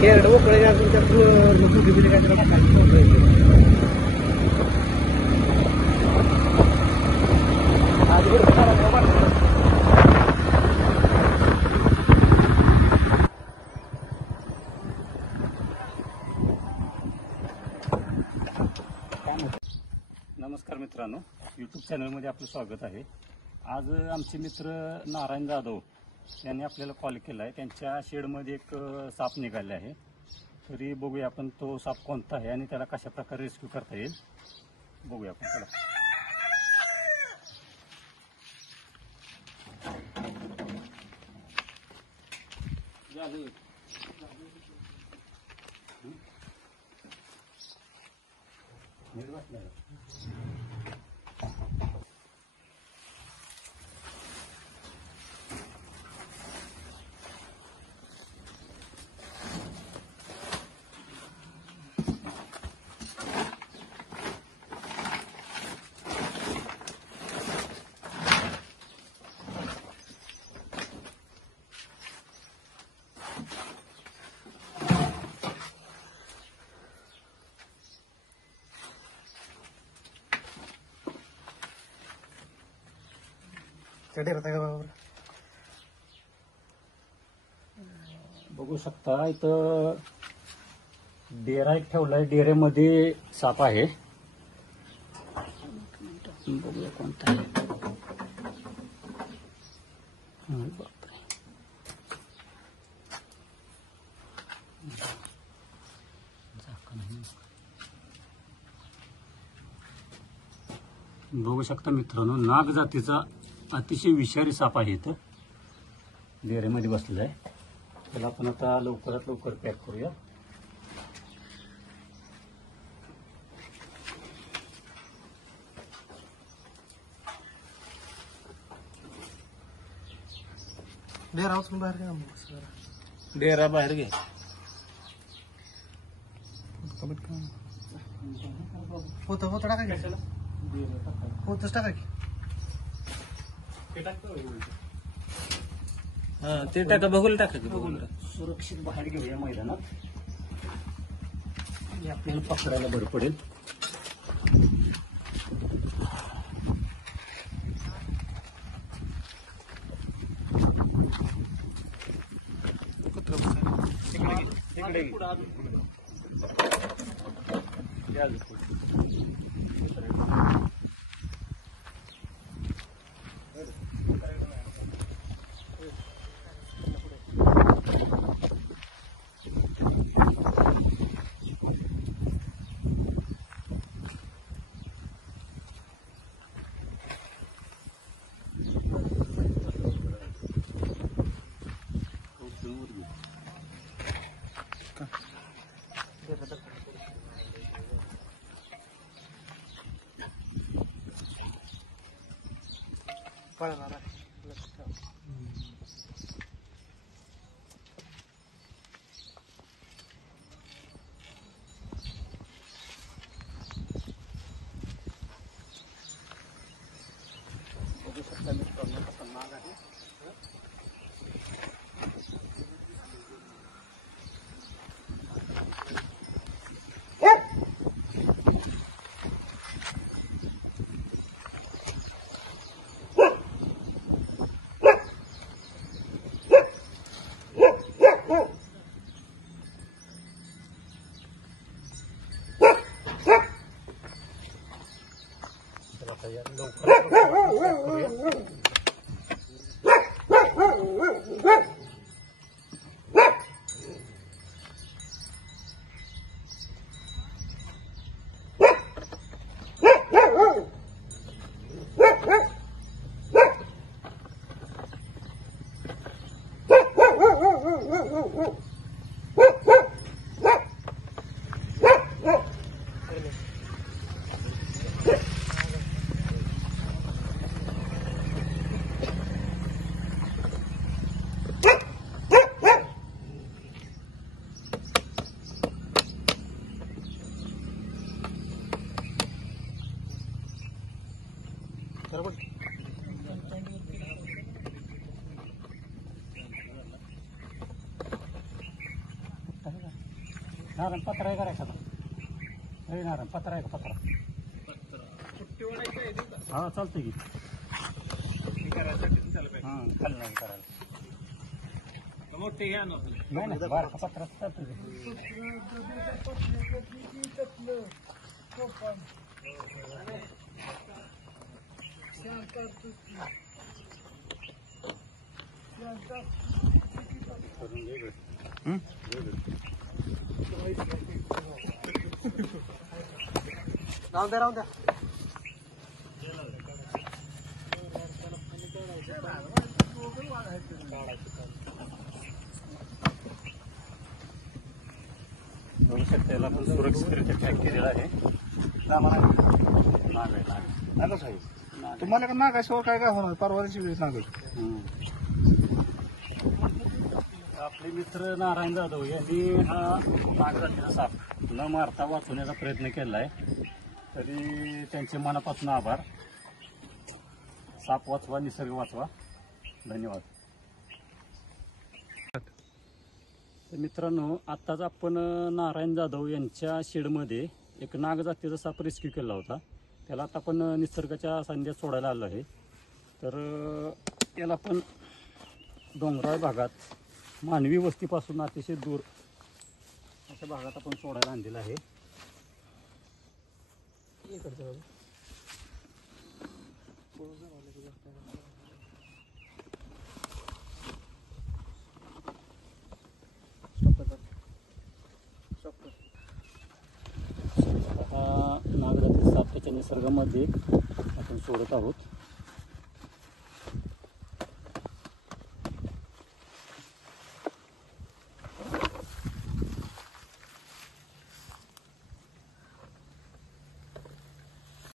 केरळ उकळे अजून त्या कुठे बिले काय नमस्कार मित्रांनो, यूट्यूब चॅनलमध्ये आपलं स्वागत आहे. आज आमचे मित्र नारायण जाधव यांनी आपल्याला कॉल केला आहे. त्यांच्या शेडमध्ये एक साप निघाले आहे. तरी बघूया आपण तो साप कोणता आहे आणि त्याला कशा प्रकारे रेस्क्यू करता येईल बघूया आपण. चला बघू शकता. इथं डेरा एक ठेवलाय. डेऱ्यामध्ये साप आहे. बघूया कोणता आहे. बापरे, बघू शकता मित्रांनो, नाग जातीचा अतिशय विषारी साप आहे. इथं डेऱ्यामध्ये बसलेला आहे. त्याला आपण आता लवकरात लवकर पॅक करूया. डेरा उचलून बाहेर घ्या. डेरा बाहेर घे. होतं होतं टाका की. होतच टाका की. ते टाका, बघूला टाका की. बघूला सुरक्षित बाहेर घेऊया मैदानात. आपल्याला पकडायला बरं पडेल. पळणार आहे. बघू शकता मित्रांनो, कसा नाग आहे. नारायण पत्रा आहे करायचा नारायण पत्रा आहे का पत्रा हा चालतंय की हां खाली नाही करायला मोठे घ्या ना नाही नाही बारका पत्रा चालतं राहून द्या बघू शकता त्याला पण सुरक्षितरित्या पॅक केलेला आहे नाग आहे नागच आहे तुम्हाला का नागाशिवाय काय काय होणार परवाची वेळेस नाग आपले मित्र नारायण जाधव यांनी हा नागरातीचा साप न मारता वाचवण्याचा प्रयत्न केला आहे तरी त्यांचे मनापासून आभार साप वाचवा निसर्ग वाचवा धन्यवाद तर मित्रांनो आत्ताच आपण नारायण जाधव यांच्या शेडमध्ये एक नागजातीचा साप रेस्क्यू केला होता त्याला आता आपण निसर्गाच्या सानिध्यात सोडायला आलो आहे तर याला आपण डोंगराळ भागात मानवी वस्तीपासून अतिशय दूर अशा भागात आपण सोडायला आणलेलं आहे हा नागराती साप त्याच्या निसर्गामध्ये आपण सोडत आहोत